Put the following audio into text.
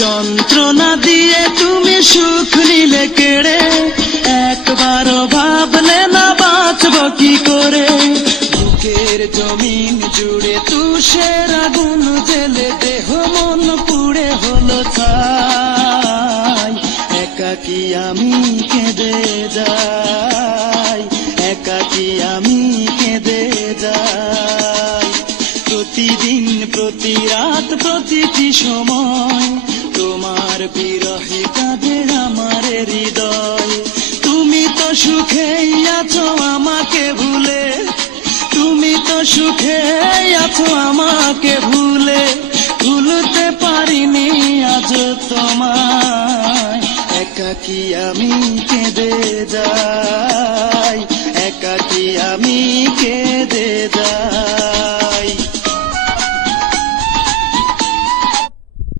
যন্ত্রণা দিয়ে তুমি সুখ নিলে কেড়ে? একবারও ভাবলে না বাঁচব কি করে? বুকের জমিন জুড়ে তুষের আগুন জেলে দেহ মন পুড়ে হলো ছাই। একাকি আমি কেঁদে যাই? একাকি আমি কেঁদে যাই? প্রতিদিন, প্রতি রাত, প্রতিটি সময় বিরহে হৃদয়। তুমি তো আছো আমাকে ভুলে। তুমি তো সুখে আছো আমাকে ভুলে। ভুলতে পারিনি আজ তোমায়। একাকি আমি কেঁদে যাই? একাকি আমি কেঁদে যাই?